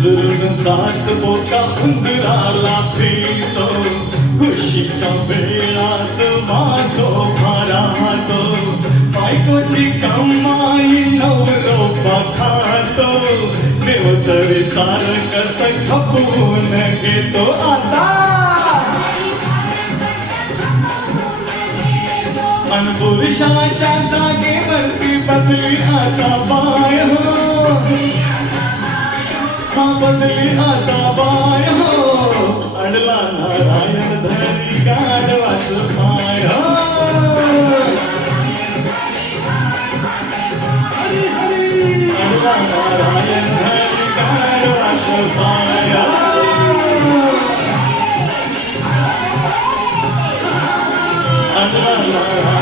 उजळून जात बोका उंदराला फिरतो, खुशीच्या वेळात वाहतो भारातो, बायकोची कमाई नवरोबा खातो, देव तरी सारखं खपवून घेतो. आता पुरुषाच्या जागेवरती बसली आता बाय हो, हा बसली आता बाय हो, अडला नारायण धरी गाढवाच पाय हो. अडला नारायण धरी गाढवाच पाय हो. अडला नारायण